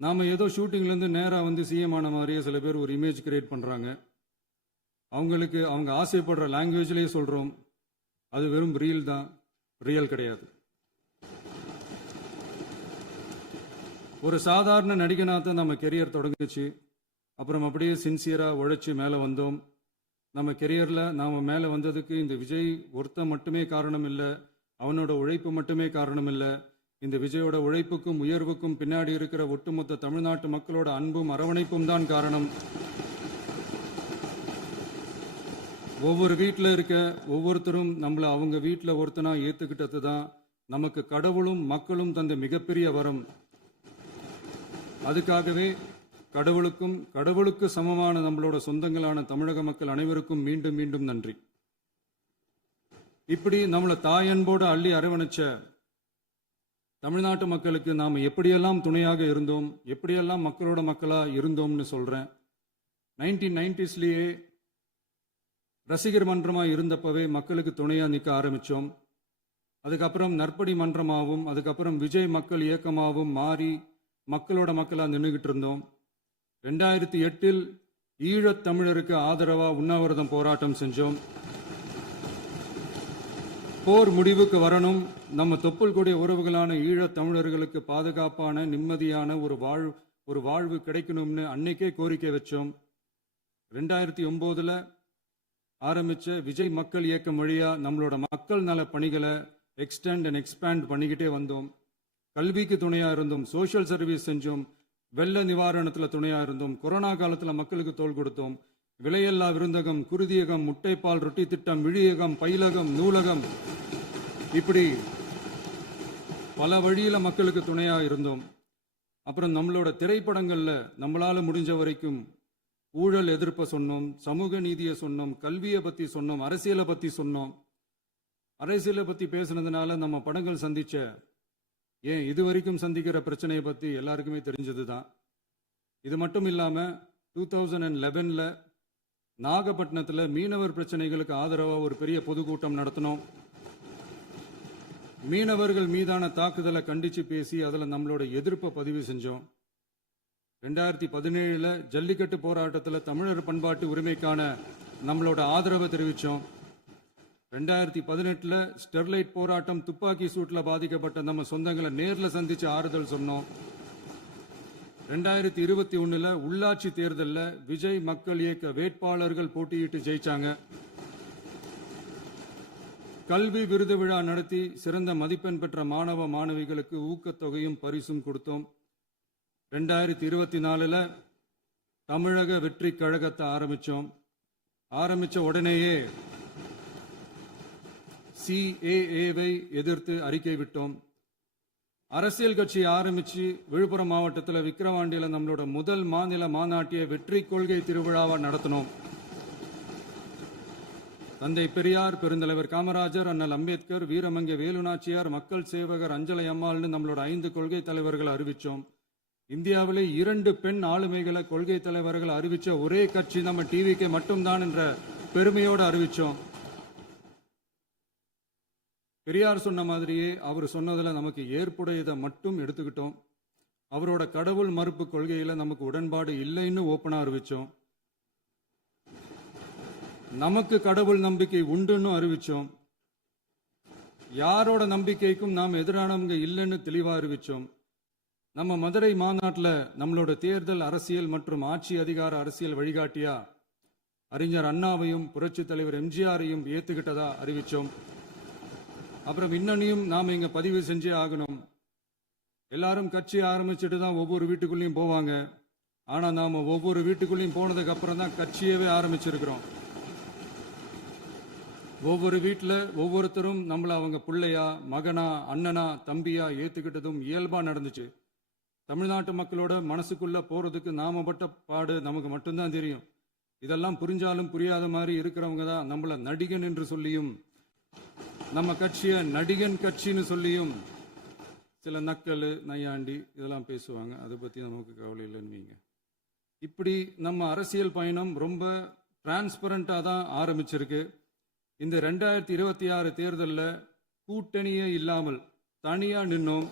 நாம் ஏதோ ஷூட்டிங்லேருந்து நேராக வந்து சிஎம் ஆன மாதிரியே சில பேர் ஒரு இமேஜ் கிரியேட் பண்ணுறாங்க. அவங்களுக்கு அவங்க ஆசைப்படுற லாங்குவேஜ்லேயே சொல்கிறோம், அது வெறும் ரீல் தான், ரியல் கிடையாது. ஒரு சாதாரண நடிகனாக தான் நம்ம கெரியர் தொடங்குச்சு. அப்புறம் அப்படியே சின்சியராக உழைச்சி மேலே வந்தோம். நம்ம கெரியரில் நாம் மேலே வந்ததுக்கு இந்த விஜய் ஒருத்தன் மட்டுமே காரணம் இல்லை, அவனோட உழைப்பு மட்டுமே காரணம் இல்லை. இந்த விஜயோட உழைப்புக்கும் உயர்வுக்கும் பின்னாடி இருக்கிற ஒட்டுமொத்த தமிழ்நாட்டு மக்களோட அன்பும் அரவணைப்பும் தான் காரணம். ஒவ்வொரு வீட்டில் இருக்க ஒவ்வொருத்தரும் நம்மளை அவங்க வீட்டில் ஒருத்தனா ஏற்றுக்கிட்டது தான் நமக்கு கடவுளும் மக்களும் தந்த மிகப்பெரிய வரம். அதுக்காகவே கடவுளுக்கு சமமான நம்மளோட சொந்தங்களான தமிழக மக்கள் அனைவருக்கும் மீண்டும் மீண்டும் நன்றி. இப்படி நம்மளை தாயன்போடு அள்ளி அரவணைச்ச தமிழ்நாட்டு மக்களுக்கு நாம் எப்படியெல்லாம் துணையாக இருந்தோம், எப்படியெல்லாம் மக்களோட மக்களா இருந்தோம்னு சொல்றேன். 1990ஸ்லயே ரசிகர் மன்றமாக இருந்தப்பவே மக்களுக்கு துணையாக நிற்க ஆரம்பித்தோம். அதுக்கப்புறம் நற்படி மன்றமாகவும் அதுக்கப்புறம் விஜய் மக்கள் இயக்கமாகவும் மாறி மக்களோட மக்களாக நின்றுகிட்டு இருந்தோம். 2008 ஈழத் தமிழருக்கு ஆதரவாக உண்ணாவிரதம் போராட்டம் செஞ்சோம். போர் முடிவுக்கு வரணும், நம்ம தொப்புள் கூடிய உறவுகளான ஈழத் தமிழர்களுக்கு பாதுகாப்பான நிம்மதியான ஒரு வாழ்வு கிடைக்கணும்னு அன்னைக்கே கோரிக்கை வச்சோம். 2009 ஆரம்பிச்ச விஜய் மக்கள் இயக்கம் வழியா நம்மளோட மக்கள் நல பணிகளை எக்ஸ்டெண்ட் அண்ட் எக்ஸ்பேண்ட் பண்ணிக்கிட்டே வந்தோம். கல்விக்கு துணையா இருந்தோம், சோஷியல் சர்வீஸ் செஞ்சோம், வெள்ள நிவாரணத்துல துணையா இருந்தோம், கொரோனா காலத்துல மக்களுக்கு தோள் கொடுத்தோம். விலையில்லா விருந்தகம், குருதியகம், முட்டைப்பால் ரொட்டி திட்டம், விழியகம், பயிலகம், நூலகம், இப்படி பல வழியில மக்களுக்கு துணையா இருந்தோம். அப்புறம் நம்மளோட திரைப்படங்கள்ல நம்மளால முடிஞ்ச வரைக்கும் ஊழல் எதிர்ப்பை சொன்னோம், சமூக நீதியை சொன்னோம், கல்வியை பத்தி சொன்னோம், அரசியலை பத்தி சொன்னோம். அரசியலை பத்தி பேசுனதுனால நம்ம படங்கள் சந்திச்ச இது வரைக்கும் சந்திக்கிற பிரச்சனையை பத்தி எல்லாருக்குமே தெரிஞ்சது தான். இது மட்டும் இல்லாம 2011 நாகப்பட்டினத்தில் மீனவர் பிரச்சனைகளுக்கு ஆதரவாக ஒரு பெரிய பொதுக்கூட்டம் நடத்தினோம். மீனவர்கள் மீதான தாக்குதலை கண்டிச்சு பேசி அதில் நம்மளோட எதிர்ப்பை பதிவு செஞ்சோம். 2017 ஜல்லிக்கட்டு போராட்டத்தில் தமிழர் பண்பாட்டு உரிமைக்கான நம்மளோட ஆதரவை தெரிவித்தோம். 2018 ஸ்டெர்லைட் போராட்டம், துப்பாக்கி சூட்டில் பாதிக்கப்பட்ட நம்ம சொந்தங்களை நேரில் சந்திச்சு ஆறுதல் சொன்னோம். 2021 உள்ளாட்சி தேர்தலில் விஜய் மக்கள் இயக்க வேட்பாளர்கள் போட்டியிட்டு ஜெயிச்சாங்க. கல்வி விருது விழா நடத்தி சிறந்த மதிப்பெண் பெற்ற மாணவ மாணவிகளுக்கு ஊக்கத்தொகையும் பரிசும் கொடுத்தோம். 2024 தமிழக வெற்றி கழகத்தை ஆரம்பிச்ச உடனேயே CAA-வை எதிர்த்து அறிக்கை விட்டோம். அரசியல் கட்சி ஆரம்பிச்சு விழுப்புரம் மாவட்டத்தில் விக்கிரவாண்டியில் நம்மளோட முதல் மாநில மாநாட்டிய வெற்றி கொள்கை திருவிழாவை நடத்தினோம். தந்தை பெரியார், பெருந்தலைவர் காமராஜர், அண்ணல் அம்பேத்கர், வீரமங்கை வேலுநாச்சியார், மக்கள் சேவகர் அஞ்சலை அம்மாள்னு நம்மளோட 5 கொள்கை தலைவர்களை அறிவிச்சோம். இந்தியாவிலே 2 பெண் ஆளுமைகளை கொள்கை தலைவர்கள் அறிவிச்ச ஒரே கட்சி நம்ம டிவிக்கு மட்டும்தான் என்ற பெருமையோடு அறிவிச்சோம். பெரியார் சொன்ன மாதிரியே அவர் சொன்னதுல நமக்கு ஏற்புடையதை மட்டும் எடுத்துக்கிட்டோம். அவரோட கடவுள் மறுப்பு கொள்கையில நமக்கு உடன்பாடு இல்லைன்னு ஓப்பனா அறிவிச்சோம். நமக்கு கடவுள் நம்பிக்கை உண்டுன்னு அறிவிச்சோம். யாரோட நம்பிக்கைக்கும் நாம் எதிரானவங்க இல்லைன்னு தெளிவா அறிவிச்சோம். நம்ம மதுரை மாநாட்டில் நம்மளோட தேர்தல் அரசியல் மற்றும் ஆட்சி அதிகார அரசியல் வழிகாட்டியா அறிஞர் அண்ணாவையும் புரட்சி தலைவர் எம்ஜிஆரையும் ஏத்துக்கிட்டதா அறிவிச்சோம். அப்புறம் இன்னனையும் நாம் இங்க பதிவு செஞ்சே ஆகணும். எல்லாரும் கட்சி ஆரம்பிச்சுட்டு தான் ஒவ்வொரு வீட்டுக்குள்ளேயும் போவாங்க. ஆனா நாம ஒவ்வொரு வீட்டுக்குள்ளேயும் போனதுக்கு அப்புறம் தான் கட்சியவே ஆரம்பிச்சிருக்கிறோம். ஒவ்வொரு வீட்டில் ஒவ்வொருத்தரும் நம்மளை அவங்க பிள்ளையா, மகனா, அண்ணனா, தம்பியா ஏத்துக்கிட்டதும் இயல்பா நடந்துச்சு. தமிழ்நாட்டு மக்களோட மனசுக்குள்ள போறதுக்கு நாம பட்ட பாடு நமக்கு மட்டும்தான் தெரியும். இதெல்லாம் புரிஞ்சாலும் புரியாத மாதிரி இருக்கிறவங்க தான் நம்மள நடிகன் என்று சொல்லியும் நம்ம கட்சியை நடிகன் கட்சின்னு சொல்லியும் சில நக்கல் நையாண்டி இதெல்லாம் பேசுவாங்க. அதை பத்தி நமக்கு கவலை இல்லைன்னு. இப்படி நம்ம அரசியல் பயணம் ரொம்ப டிரான்ஸ்பரண்டா தான் ஆரம்பிச்சிருக்கு. இந்த 2026 தேர்தலில் கூட்டணியே இல்லாமல் தனியா நின்னோம்.